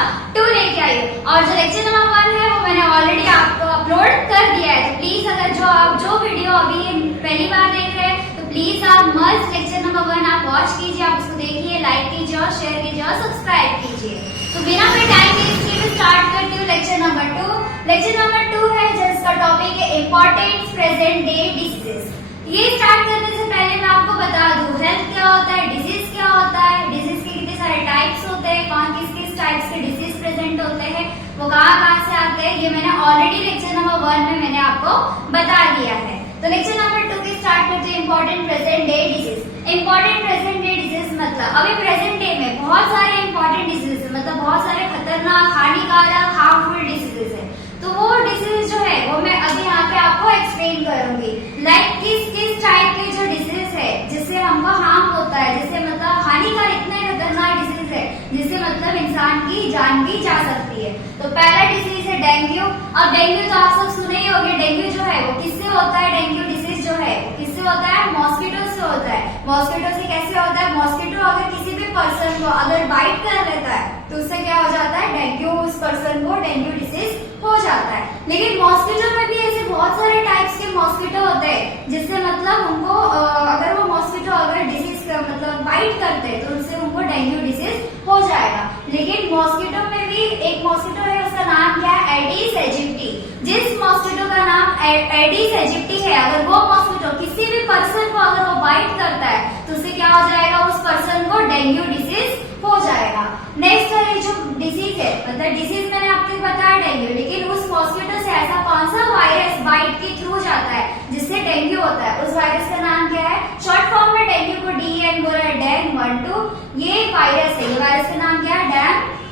Number 2 लेके आई हूँ। और जो लेक्चर नंबर 1 है वो मैंने ऑलरेडी आपको अपलोड कर दिया है। तो प्लीज अगर जो वीडियो अभी पहली बार देख रहे हैं तो प्लीज आप मस्ट लेक्चर नंबर 1 आप वॉच कीजिए, आप उसको देखिए, लाइक कीजिए और शेयर कीजिए और सब्सक्राइब कीजिए। तो बिना कोई टाइम वेस्ट किए मैं स्टार्ट करती हूँ लेक्चर नंबर 2। लेक्चर नंबर 2 है जिसका टॉपिक है इम्पोर्टेंट प्रेजेंट डे डिसीजेस। ये स्टार्ट करने से पहले मैं आपको बता दूं हेल्थ क्या होता है, डिजीज क्या होता है, डिजीज के कितने सारे टाइप्स होते हैं, कौन किस टाइप्स के डिजीज प्रेजेंट होते हैं, वो कहाँ से आते हैं, ये मैंने ऑलरेडी लेक्चर नंबर 1 में मैंने आपको बता दिया है। तो लेक्चर नंबर 2 की स्टार्ट करते हैं important present day disease. Important present day disease मतलब अभी प्रेजेंट डे में बहुत सारे इम्पोर्टेंट डिजीज मतलब बहुत सारे खतरनाक हानिकारक हार्मफुल डिजीजेस है। तो वो डिजीज जो है वो मैं अभी यहाँ पे आपको एक्सप्लेन करूंगी। लाइक किस टाइप के जो डिजीज है जिससे हमको हार्म होता है, जिससे मतलब हानिकारक इतने खतरनाक डिजीज है जिससे मतलब इंसान की जान भी जा सकती है। तो पहला डिजीज है डेंगू। अब डेंगू तो आप सब सुने ही होंगे। डेंगू जो है वो किससे होता है, डेंगू डिजीज जो है वो किससे होता है, मॉस्किटो से होता है। मॉस्किटो से कैसे होता है, मॉस्किटो अगर किसी भी पर्सन को अगर बाइट कर लेता है तो उससे क्या हो जाता है, डेंगू, उस पर्सन को डेंगू डिजीज हो जाता है। लेकिन मॉस्किटो में भी ऐसे बहुत सारे टाइप्स के मॉस्किटो होते हैं जिससे मतलब उनको अगर वो मॉस्किटो अगर डिजीज मतलब बाइट करते हैं तो उनसे उनको डेंगू डिजीज हो जाएगा। लेकिन मॉस्किटो में भी एक मॉस्किटो है, उसका नाम क्या है, एडिस एजिप्टी। जिस मॉस्किटो का नाम एडिस एजिप्टी है, अगर वो मॉस्किटो किसी भी पर्सन को अगर वो बाइट करता है तो उससे क्या हो जाएगा, उस पर्सन को डेंगू डिजीज हो जाएगा। नेक्स्ट है जो डिजीज है, मतलब डिजीज मैंने आपको बताया डेंगू, लेकिन उस मॉस्किटो से ऐसा कौन सा वायरस बाइट के थ्रू जाता है जिससे डेंगू होता है, उस वायरस का नाम क्या है, शॉर्ट फॉर्म में डेंगू को DN बोला है, DEN12। ये वायरस है, ये वायरस का नाम क्या है,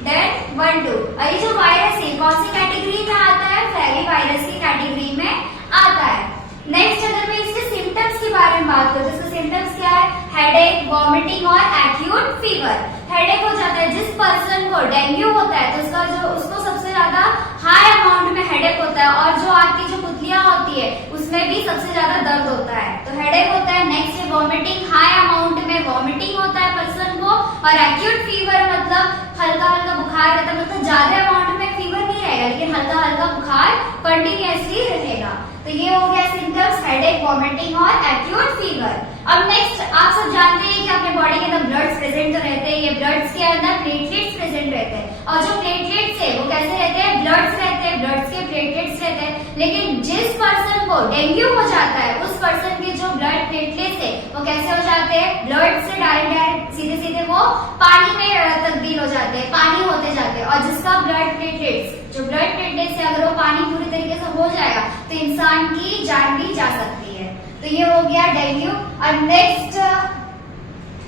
DEN12। और ये जो वायरस है कौन सी कैटेगरी में आता है, फ्लैगी वायरस की कैटेगरी में आता है। नेक्स्ट अगर मैं इसके सिम्टम्स के बारे में बात करूँ तो इसके सिम्टम्स क्या है, हेडेक, वॉमिटिंग और एक्यूट फीवर। हेडेक हो जाता है, जिस पर्सन को डेंगू होता है तो उसको सबसे ज्यादा हाई अमाउंट में हेडेक होता है और जो आपकी जो पुतलियां होती है उसमें भी सबसे ज्यादा दर्द होता है, तो हेडेक होता है। नेक्स्ट है वॉमिटिंग, हाई अमाउंट में वॉमिटिंग होता है पर्सन को। और एक्यूट फीवर मतलब हल्का हल्का बुखार रहता है, मतलब ज्यादा अमाउंट में फीवर नहीं रहेगा लेकिन हल्का हल्का बुखार कंटिन्यूअसली रहेगा। तो ये हो गया सिम्टम्स, हेडेक, वॉमिटिंग और एक्यूट फीवर। अब नेक्स्ट आप सब जानते हैं कि अपने बॉडी के अंदर ब्लड्स प्रेजेंट तो रहते हैं, ये ब्लड्स के अंदर प्लेटलेट्स प्रेजेंट रहते हैं। और जो प्लेटलेट्स है वो कैसे रहते हैं, ब्लड्स रहते हैं, ब्लड्स के प्लेटलेट्स रहते हैं। लेकिन जिस पर्सन को डेंगू हो जाता है उस पर्सन के जो ब्लड प्लेटलेट्स है वो कैसे हो जाते हैं, ब्लड से डायरेक्ट सीधे सीधे वो पानी में तब्दील हो जाते हैं, पानी होते जाते हैं। और जिसका ब्लड प्लेटलेट्स जो ब्लड प्लेटलेट्स है अगर वो पानी पूरी तरीके से हो जाएगा तो इंसान की जान भी जा सकती है। तो ये हो गया डेंगू। और नेक्स्ट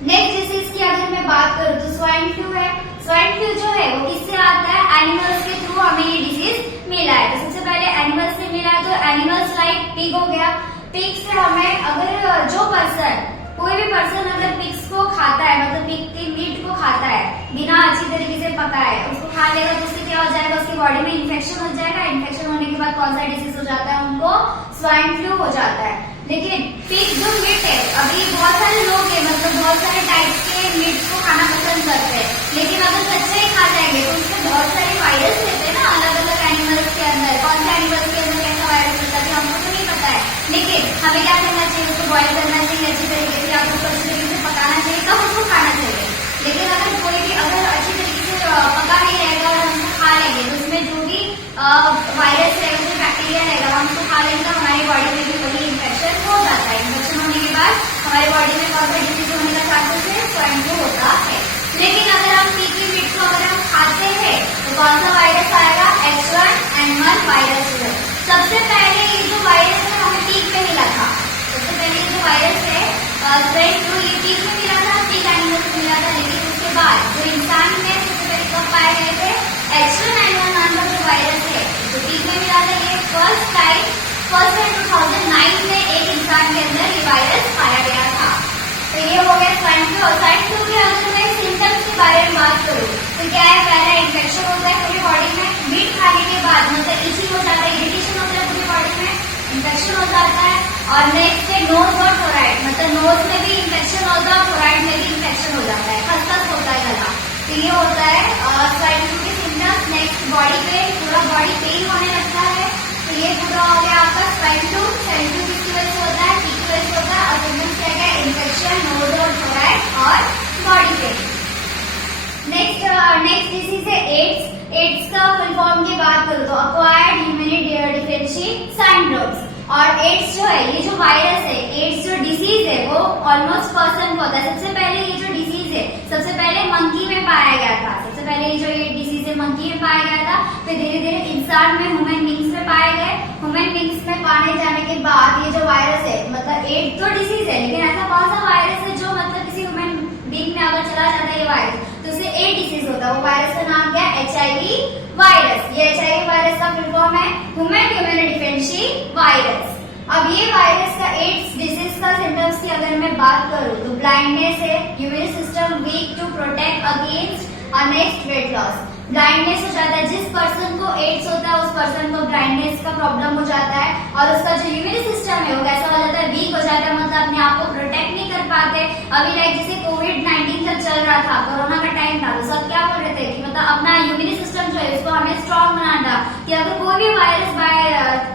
डिजीज की अगर मैं बात करूँ तो स्वाइन फ्लू है। स्वाइन फ्लू जो है वो किससे आता है, एनिमल्स के थ्रू हमें ये डिजीज मिला है। तो सबसे पहले एनिमल्स से मिला है, तो एनिमल्स लाइक पिग हो गया। पिग से हमें अगर जो पर्सन कोई भी पर्सन अगर पिग्स को खाता है, मतलब पिग के मीट को खाता है बिना अच्छी तरीके से पकाए, उसको खा लेगा तो उससे क्या हो जाएगा, उसकी बॉडी में इन्फेक्शन हो जाएगा। इन्फेक्शन होने के बाद कौन सा डिजीज हो जाता है, उनको स्वाइन फ्लू हो जाता है। लेकिन पिग जो मीट है, अभी बहुत सारे लोग हैं मतलब बहुत सारे टाइप्स के मीट को खाना पसंद करते हैं, लेकिन अगर कच्चे ही खा जाएंगे तो उसमें बहुत सारे वायरस रहते हैं ना अलग अलग एनिमल्स के अंदर। कौन से एनिमल्स के अंदर कैसा वायरस होता है हमको तो नहीं पता है, लेकिन हमें क्या करना चाहिए, उसको बॉइल करना चाहिए अच्छी तरीके से, आप उसको अच्छी तरीके से पकाना चाहिए तब उसको खाना चाहिए। लेकिन अगर कोई भी अगर अच्छी तरीके से पका नहीं रहेगा और हम उसको खा लेंगे तो उसमें जो भी वायरस रहेगा, जो बैक्टीरिया रहेगा, हम उसको खा लेंगे तो हमारी बॉडी में भी वही इन्फेक्शन हो जाता है। इन्फेक्शन होने के बाद हमारी बॉडी में कौन सा डिजीज होने का चांसेस है, स्वाइन फ्लू होता है। लेकिन अगर हम पिग की मीट को अगर हम खाते हैं तो कौन सा वायरस आएगा, H1N1 वायरस। सबसे पहले ये जो वायरस है हमें पिग में मिला था। सबसे पहले जो वायरस है स्वाइन फ्लू ये पिग में मिला था, पिग एनिमल में मिला था। लेकिन उसके बाद जो इंसान में सबसे पहले कब पाए गए थे, H1N1 नाम का जो वायरस है जो पिग में मिला था, ये फर्स्ट टाइम 2009 में एक इंसान के अंदर ये वायरस पाया गया था। तो ये हो गया स्वाइन फ्लू। और स्वाइन फ्लू के अगर मैं सिम्टम्स के बारे में बात करूँ तो क्या है, पहला इन्फेक्शन होता है पूरी बॉडी में, मीट खाने के बाद मतलब इचिंग हो जाता है, इरिटेशन होता है पूरी बॉडी में, इन्फेक्शन हो जाता है। और नेक्स्ट है नोज और थोराइड, मतलब नोज में भी इन्फेक्शन होता है, थोराइड में भी इन्फेक्शन हो जाता है, खसखस होता है गला। तो ये होता है स्वाइन फ्लू के नेक्स्ट डिसीज है एड्स। एड्स का फुल फॉर्म की बात करूँ तो अक्वायर्ड इम्यूनोडेफिशिएंसी सिंड्रोम्स। और एड्स जो है, ये जो वायरस है, एड्स जो डिसीज है वो ऑलमोस्ट पर्सन को होता है। सबसे पहले ये जो डिसीज है सबसे पहले मंकी में पाया गया था। सबसे पहले ये जो ये डिसीज है मंकी में पाया गया था, फिर धीरे धीरे इंसान में, ह्यूमन बींग्स में पाए गए। ह्यूमन बींग्स में पाने जाने के बाद ये जो वायरस है, मतलब एड्स तो डिसीज है, लेकिन ऐसा कौन सा वायरस है जो मतलब किसी ह्यूमन बींग में अगर चला जाता है ये वायरस तो उसे एड डिसीज होता है। वो वायरस का नाम क्या है? HIV virus. ये HIV वायरस का फुल फॉर्म है ह्यूमन इम्यूनोडेफिशिएंसी वायरस। अब ये वायरस का एड्स डिसीज का सिम्टम्स की अगर मैं बात करूं तो ब्लाइंडनेस है, immune system weak to protect against next weight loss. Blindness हो जाता है, जिस पर्सन को एड्स होता है उस पर्सन को ब्लाइंडनेस का प्रॉब्लम हो जाता है और उसका जो इम्यून सिस्टम है वो कैसा हो जाता है? वीक हो जाता है, मतलब अपने आप को प्रोटेक्ट नहीं कर पाते। अभी लाइक जैसे कोविड-19 जब चल रहा था, कोरोना का टाइम था, तो सब क्या बोल रहे थे कि मतलब अपना इम्यून सिस्टम जो है उसको हमें स्ट्रॉन्ग बनाना, कि अगर कोई भी वायरस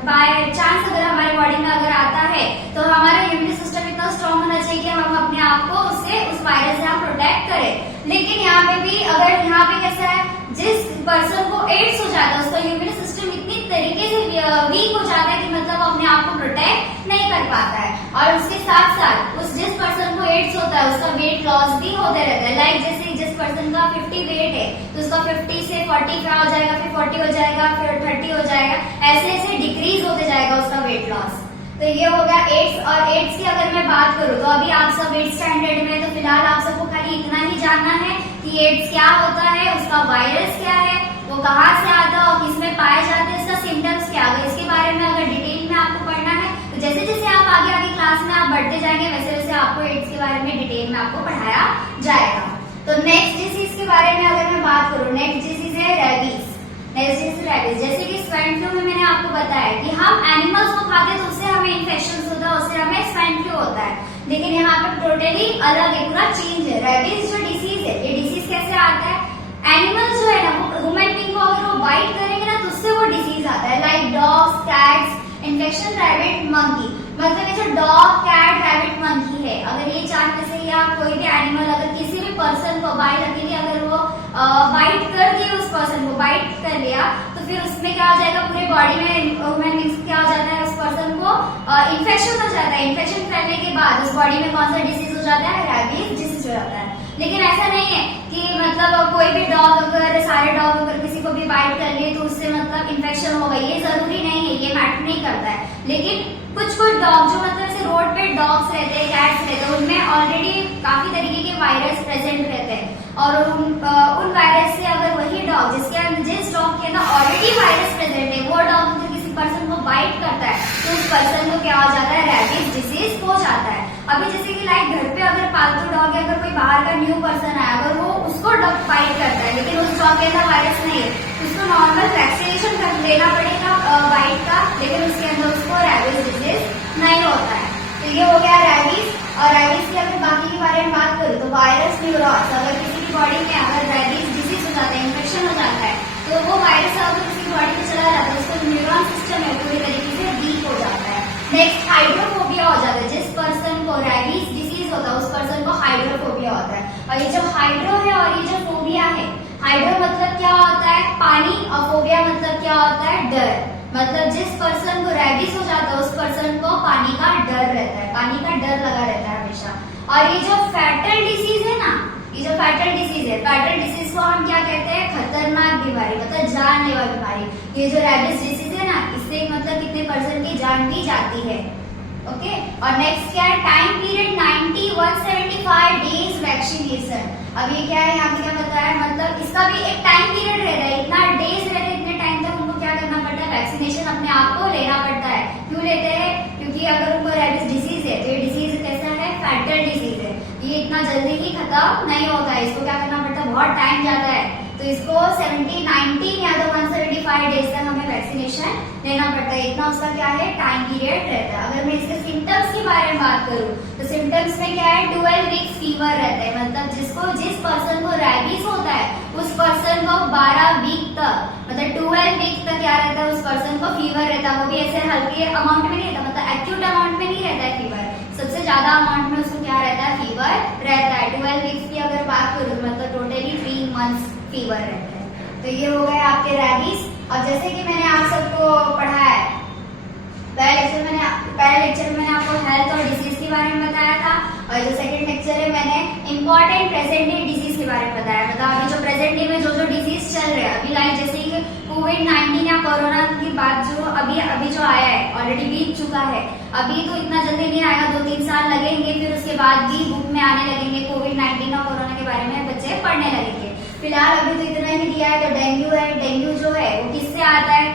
बाय चांस अगर हमारे बॉडी में अगर आता है तो हमारा इम्यून सिस्टम इतना स्ट्रॉन्ग होना चाहिए कि हम अपने आप को उससे, उस वायरस से हम प्रोटेक्ट करें। लेकिन यहाँ पे भी अगर यहाँ पे कैसा है, जिस पर्सन को एड्स हो जाता है उसका इम्यून सिस्टम इतनी तरीके से वीक हो जाता है कि मतलब अपने आप को प्रोटेक्ट नहीं कर पाता है। और उसके साथ साथ उस जिस पर्सन को एड्स होता है उसका वेट लॉस भी होते रहता है। लाइक जैसे जिस पर्सन का 50 वेट है तो उसका 50 से 40 क्या हो जाएगा, फिर 40 हो जाएगा, फिर 30 हो जाएगा, ऐसे ऐसे डिक्रीज होते जाएगा उसका वेट लॉस। तो ये हो गया एड्स। और एड्स की अगर मैं बात करूँ तो अभी आप सब 8th स्टैंडर्ड में, तो फिलहाल आप सबको खाली इतना ही जानना है कि एड्स क्या होता है, उसका वायरस क्या है, वो कहाँ से आता है और किसमें पाए जाते हैं, इसका सिम्टम्स क्या है। इसके बारे में अगर डिटेल में आपको पढ़ना है तो जैसे जैसे आप आगे आगे क्लास में आप बढ़ते जाएंगे वैसे वैसे आपको एड्स के बारे में डिटेल में आपको पढ़ाया जाएगा। तो नेक्स्ट डिसीज के बारे में अगर मैं बात करूँ, नेक्स्ट डिसीज है रेबीज। Next disease rabies. जैसे कि स्वाइन फ्लू में मैंने आपको बताया कि हम एनिमल्स को खाते हैं तो उससे हमें इन्फेक्शन होता है, उससे हमें स्वाइन फ्लू होता है, लेकिन यहाँ पे टोटली अलग है, पूरा चेंज है। रेबीज जो डिसीज है, ये डिसीज कैसे आता है? एनिमल्स जो है ना, वो ह्यूमन बींग को अगर वो बाइट करेंगे ना तो उससे वो डिसीज आता है। Like dogs, cats, infection, rabbit, monkey. मतलब ये जो डॉग, कैट, रैबिट, मंकी है, अगर ये चार में से या कोई भी एनिमल अगर किसी भी पर्सन को बाइट अकेले अगर वो बाइट कर दिए, उस पर्सन को बाइट कर लिया तो फिर उसमें क्या हो जाएगा, पूरे बॉडी में ह्यूमन बींग्स क्या हो जाता है, उस पर्सन को इन्फेक्शन हो जाता है। इन्फेक्शन फैलने के बाद उस बॉडी में कौन सा डिसीज हो जाता है? रैबिज डिसीज हो जाता है। लेकिन ऐसा नहीं है कि मतलब कोई भी डॉग अगर, सारे डॉग अगर किसी को भी बाइट कर लिए तो उससे मतलब इन्फेक्शन होगा, ये जरूरी नहीं है, ये मैटर नहीं करता है। लेकिन कुछ डॉग जो मतलब ऐसे रोड पे डॉग्स रहते हैं, कैट्स रहते हैं, उनमें ऑलरेडी काफी तरीके के वायरस प्रेजेंट रहते हैं और उन वायरस से अगर वही डॉग जिस डॉग के अंदर ऑलरेडी वायरस प्रेजेंट है वो डॉग अगर किसी पर्सन को बाइट करता है तो उस पर्सन को क्या हो जाता है? रैबिज डिसीज हो जाता है। अभी जैसे कि लाइक घर पे अगर पालतू डॉग है, अगर कोई बाहर का न्यू पर्सन आया अगर वो उसको डॉग बाइट करता है लेकिन उस डॉग के अंदर वायरस नहीं है, उसको नॉर्मल वैक्सीनेशन कर लेना पड़ेगा बाइट का, लेकिन उसके अंदर उसको रैबिज डिसीज नहीं होता है। तो ये हो गया रैबिज। और रैबिज की अगर बाकी के बारे में बात करूँ तो वायरस न्यूरॉन्स, अगर किसी की बॉडी में अगर रैबिज डिसीज हो जाता है, इन्फेक्शन हो जाता है, तो वो वायरस अगर किसी की बॉडी में चला जाता है उसको न्यूरॉन सिस्टम है पूरी तरीके से वीक हो जाता है। नेक्स्ट हाइड्रोफोबिया हो जाता है, जिस पर्सन को रैबिज डिसीज होता है उस पर्सन को हाइड्रोफोबिया होता है। और ये जो हाइड्रो है और ये जो फोबिया है, हाइड्रो मतलब क्या होता है? पानी, और फोबिया मतलब क्या होता है? डर। मतलब जिस पर्सन को रैबिज हो जाता है उस पर्सन को पानी का डर रहता है, पानी का डर लगा रहता है हमेशा। और ये जो फैटल डिसीज है ना, ये जो फैटल डिसीज है, फैटल डिसीज को हम क्या कहते हैं? खतरनाक बीमारी, मतलब जानलेवा बीमारी। ये जो रैबिज डिसीज है ना, इससे मतलब कितने % की जान भी जाती है। ओके। और नेक्स्ट क्या है? Time period 90 175 days vaccination. अब ये क्या है, यहाँ पे क्या बताया, मतलब इसका भी एक टाइम पीरियड रहता है, इतना डेज रहता है, इतने टाइम तक उनको क्या करना पड़ता है? वैक्सीनेशन अपने आप को लेना पड़ता है। क्यों लेते हैं? क्योंकि अगर उनको रैबिज डिसीज है तो ये डिसीज कैसा है? फैटल डिसीज है, ये इतना जल्दी ही खत्म नहीं होता है, इसको क्या करना पड़ता है? बहुत टाइम जाता है, तो इसको 70 90 या तो 175 डेज तक हमें वैक्सीनेशन लेना पड़ता है। इतना उसका क्या है? टाइम पीरियड रहता है। अगर मैं इसके सिम्टम्स के बारे में बात करूँ तो सिम्टम्स में क्या है? 12 वीक्स फीवर रहता है, मतलब जिस पर्सन को रैबिज होता है उस पर्सन को 12 वीक तक, मतलब 12 वीक तक क्या रहता है? उस पर्सन को फीवर रहता है। वो भी ऐसे हल्के अमाउंट में नहीं रहता, मतलब एक्यूट अमाउंट में नहीं रहता है फीवर, सबसे ज्यादा अमाउंट में उसको क्या रहता है? फीवर रहता है। 12 वीक्स की अगर बात करूँ मतलब टोटली 3 मंथ्स फीवर रहता है। तो ये हो गए आपके रैबीज। और जैसे कि मैंने आप सबको पढ़ाया है, पहले लेक्चर में मैंने आपको हेल्थ और डिसीज के बारे में बताया था, और जो सेकंड लेक्चर है मैंने इंपॉर्टेंट प्रेजेंट डे डिजीज के बारे में बताया। मतलब अभी जो प्रेजेंट डे में जो डिजीज चल रहे हैं अभी, लाइक जैसे कि कोविड-19 या कोरोना की बात जो अभी जो आया है ऑलरेडी बीत चुका है, अभी तो इतना जल्दी नहीं आएगा, 2-3 साल लगेंगे, फिर उसके बाद भी बुक में आने लगेंगे कोविड-19 और कोरोना के बारे में बच्चे पढ़ने लगेंगे। फिलहाल अभी तो इतना ही दिया है। तो डेंगू है, डेंगू जो है वो किससे आता है,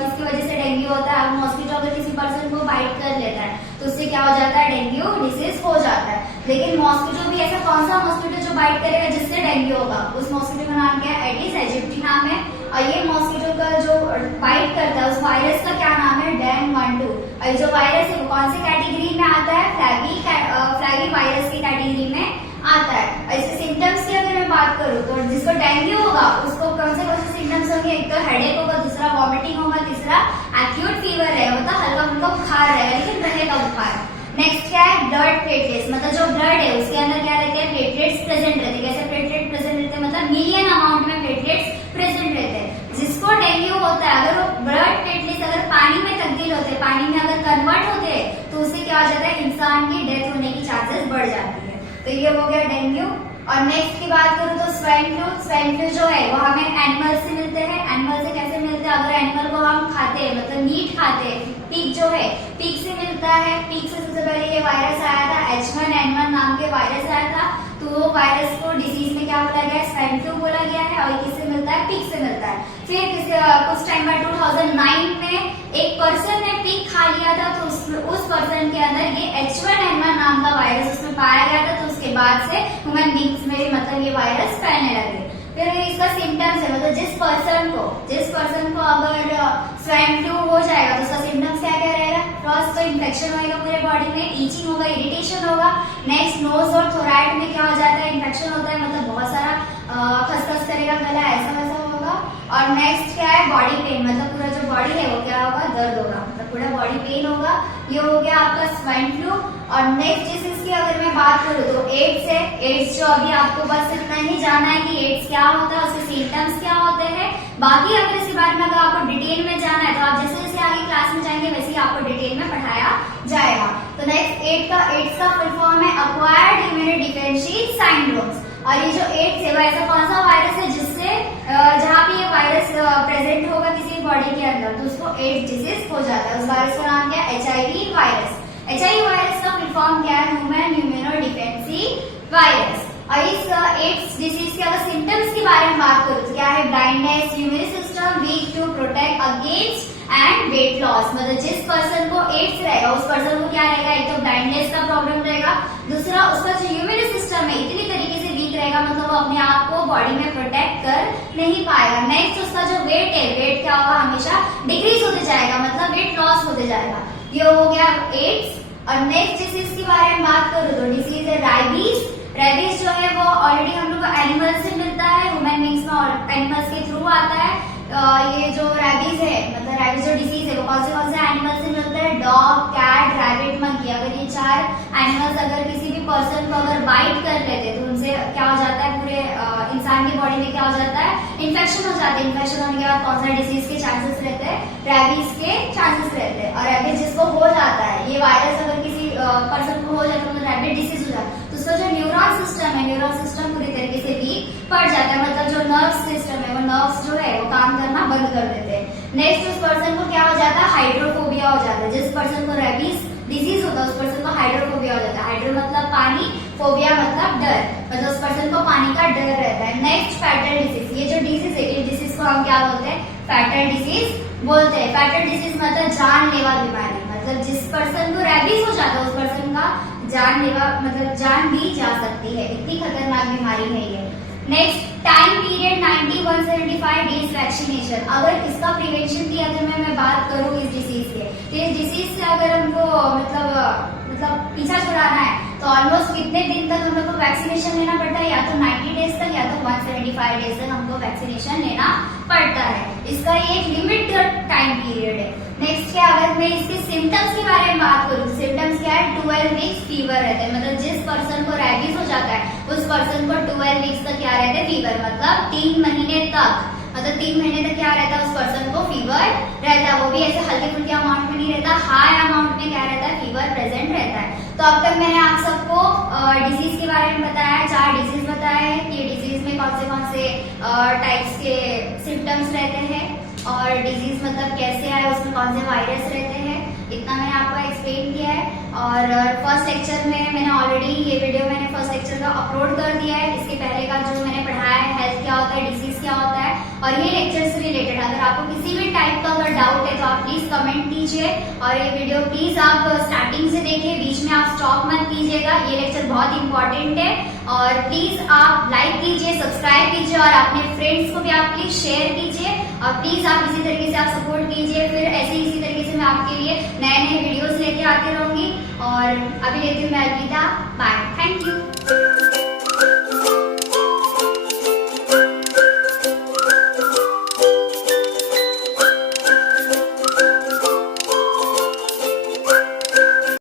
किसकी वजह से डेंगू होता है? मॉस्किटो अगर किसी पर्सन को बाइट कर लेता है तो उससे क्या हो जाता है, डेंगू डिसीज हो जाता है। लेकिन मॉस्किटो भी ऐसा कौन सा मॉस्किटो जो बाइट करेगा जिससे डेंगू होगा, उस मॉस्किटो का नाम क्या है? एडिस एजिप्टी नाम है। और ये मॉस्किटो का जो बाइट करता है उस वायरस का क्या नाम है? डेंगू। और जो वायरस है वो कौन सी कैटेगरी में आता है? फ्लैगी वायरस की कैटेगरी में आता है। और इसके सिम्टम्स की अगर मैं बात करूं तो जिसको डेंगू होगा उसको कौन से सिम्टम्स होंगे? एक तो हेडेक होगा, दूसरा वॉमिटिंग होगा, तीसरा एक्यूट फीवर रहेगा, मतलब हल्का फुल्का बुखार रहेगा लेकिन रहेगा बुखार। नेक्स्ट क्या है? ब्लड प्लेटलेट्स, मतलब जो ब्लड है उसके अंदर क्या रहते हैं? प्लेटलेट्स प्रेजेंट रहते हैं। कैसे प्लेटलेट प्रेजेंट रहते हैं? मतलब मिलियन अमाउंट में प्लेटलेट्स प्रेजेंट रहते हैं। जिसको डेंगू होता है अगर वो ब्लड प्लेटलेट्स अगर पानी में तब्दील होते हैं, पानी में अगर कन्वर्ट होते हैं तो उससे क्या हो जाता है? इंसान की डेथ होने की चांसेस बढ़ जाती है। तो ये हो गया डेंगू। और नेक्स्ट की बात करूं तो स्वाइन फ्लू। स्वाइन फ्लू जो है वो हमें एनिमल से मिलते हैं। एनिमल से कैसे मिलते हैं? अगर एनिमल को हम खाते हैं, मतलब मीट खाते हैं, पिग जो है पिग से मिलता है। पिग से सबसे पहले ये वायरस आया था, H1N1 नाम के वायरस आया था। तो वो वायरस को डिजीज में क्या बोला गया है? स्वाइन फ्लू बोला गया है। और किससे मिलता है? पिग से मिलता है। फिर कुछ टाइम बाद 2009 में एक पर्सन ने पिग खा लिया था, तो उस पर्सन के अंदर ये H1N1 नाम का वायरस उसमें पाया गया था। तो उसके बाद से ह्यूमन बींग्स में भी मतलब ये वायरस फैलने लगे। फिर इसका सिम्टम्स है, मतलब जिस पर्सन को अगर स्वाइन फ्लू हो जाएगा तो उसका सिम्टम्स क्या क्या रहेगा? फर्स्ट तो इन्फेक्शन होगा पूरे बॉडी में, ईचिंग होगा, इरिटेशन होगा। नेक्स्ट नोज और थोराइड में क्या हो जाता है? इन्फेक्शन होता है, मतलब बहुत सारा खसखस करेगा गला, ऐसा वैसा होगा। और नेक्स्ट क्या है? बॉडी पेन, मतलब पूरा जो बॉडी है वो क्या होगा? दर्द होगा, मतलब पूरा बॉडी पेन होगा। ये हो गया आपका स्वाइन फ्लू। और नेक्स्ट डिसीज की अगर मैं बात करूँ तो एड्स है। एड्स जो अभी आपको बस इतना ही जानना है कि एड्स क्या होता है, उसके सिम्टम्स क्या होते हैं। बाकी अगर इसके बारे में अगर आपको डिटेल में जानना है तो आप जैसे जैसे आगे क्लास में जाएंगे वैसे ही आपको डिटेल में पढ़ाया जाएगा। तो नेक्स्ट एड्स का फुल फॉर्म है एक्वायर्ड इम्यूनो डिफिशियंसी सिंड्रोम्स। और ये जो एड्स है वो ऐसा कौन सा वायरस है जिससे जहाँ पे ये वायरस प्रेजेंट होगा किसी बॉडी के अंदर तो उसको एड्स डिसीज हो जाता है। उस वायरस का नाम क्या है? HIV virus. HIV वायरस का फुल फॉर्म क्या है? Human immuno deficiency virus. और इस एड्स डिसीज के अगर सिम्टम्स के बारे में बात करूँ तो क्या है? Blindness, immune system weak to protect against and weight loss. मतलब जिस पर्सन को एड्स रहेगा उस पर्सन को क्या रहेगा? एक तो ब्लाइंडनेस का प्रॉब्लम रहेगा, दूसरा उसका जो इम्यून सिस्टम है इतनी तरीके से वीक रहेगा, मतलब वो अपने आप को बॉडी में प्रोटेक्ट कर नहीं पाएगा। नेक्स्ट उसका जो वेट है, वेट क्या होगा? हमेशा डिक्रीज होते जाएगा, मतलब वेट लॉस होते जाएगा। ये हो गया एड्स। और नेक्स्ट डिसीज के बारे में बात करूँ तो डिसीज है रैबीज। रैबीज जो है वो ऑलरेडी हम लोग को एनिमल से मिलता है, ह्यूमन बींग्स में एनिमल्स के थ्रू आता है। ये जो रैबीज है, मतलब रैबीज जो डिसीज है वो कौन से एनिमल से मिलता है? Dog, cat, rabbit, monkey. अगर ये 4 एनिमल्स अगर किसी भी पर्सन को अगर बाइट कर लेते तो उनसे क्या हो जाता है? पूरे इंसान की बॉडी में क्या हो जाता है? इन्फेक्शन हो जाता है। इन्फेक्शन होने के बाद कौन सा डिसीज के चांसेस रहते हैं? रैबीज के चांसेस रहते हैं। और रैबीज जिसको हो जाता है, ये वायरस अगर किसी पर्सन को हो जाता है मतलब रैबिट डिसीज हो जाता है तो उसका जो न्यूरॉन सिस्टम है, न्यूरॉन सिस्टम पूरी तरीके से वीक पड़ जाता है, मतलब जो नर्व सिस्टम है वो नर्व्स जो है वो काम करना बंद कर देते हैं। नेक्स्ट उस पर्सन को क्या हो जाता है? हाइड्रोफोबिया हो जाता है। जिस पर्सन को रैबीज डिसीज होता है उस पर्सन को हाइड्रोफोबिया हो जाता है। हाइड्रो मतलब पानी, फोबिया मतलब डर, मतलब उस पर्सन को पानी का डर रहता है। Next fatal disease. ये जो डिसीज है इस डिसीज को हम क्या बोलते हैं? फैटल डिसीज बोलते हैं। फैटल डिसीज मतलब जानलेवा बीमारी, मतलब जिस पर्सन को रैबीज हो जाता है उस पर्सन का जानलेवा मतलब जान भी जा सकती है, इतनी खतरनाक बीमारी है ये। Next time period 90-175 days vaccination. अगर इसका प्रिवेंशन की अगर मैं बात करूँ इस डिसीज के, तो इस डिसीज से अगर हमको मतलब पीछा छुड़ाना है तो ऑलमोस्ट कितने दिन तक हम लोग को वैक्सीनेशन लेना पड़ता है? या तो 90 डेज तक या तो 175 डेज तक हमको वैक्सीनेशन लेना पड़ता है। इसका एक लिमिटेड टाइम पीरियड है। नेक्स्ट उसके अगर मैं इसके सिम्टम्स के बारे में बात करूँ, सिम्टम्स क्या है, 12 वीक्स फीवर रहता है। मतलब जिस पर्सन को रेबीज हो जाता है उस पर्सन को 12 वीक्स तक क्या रहता है, फीवर। मतलब 3 महीने तक, मतलब 3 महीने तक क्या रहता है, उस पर्सन को फीवर रहता है। वो भी ऐसे हल्के फुल्के अमाउंट में नहीं रहता, हाई अमाउंट में क्या रहता है, फीवर प्रेजेंट रहता है। तो अब तक मैंने आप सबको डिजीज के बारे में बताया, 4 डिजीज बताए हैं कि डिजीज में कौन से टाइप्स के सिम्टम्स रहते हैं और डिजीज मतलब कैसे आए, उसमें कौन से वायरस रहते हैं, इतना मैंने आपको एक्सप्लेन किया है। और फर्स्ट लेक्चर में मैंने ऑलरेडी ये वीडियो मैंने फर्स्ट लेक्चर का अपलोड कर दिया है। इसके पहले का जो मैंने पढ़ाया है, हेल्थ क्या होता है, डिजीज क्या होता है, और ये लेक्चर से रिलेटेड अगर आपको किसी भी टाइप का अगर डाउट है तो आप प्लीज कमेंट कीजिए। और ये वीडियो प्लीज आप स्टार्टिंग से देखिए, बीच में आप स्टॉप मत कीजिएगा, ये लेक्चर बहुत इंपॉर्टेंट है। और प्लीज आप लाइक कीजिए, सब्सक्राइब कीजिए और अपने फ्रेंड्स को भी आप प्लीज शेयर कीजिए। और प्लीज आप इसी तरीके से आप सपोर्ट कीजिए, फिर ऐसे इसी तरीके से मैं आपके लिए नए नए वीडियोस लेके आती रहूंगी। और अभी लेती हूँ मैं अलविदा, बाय, थैंक यू।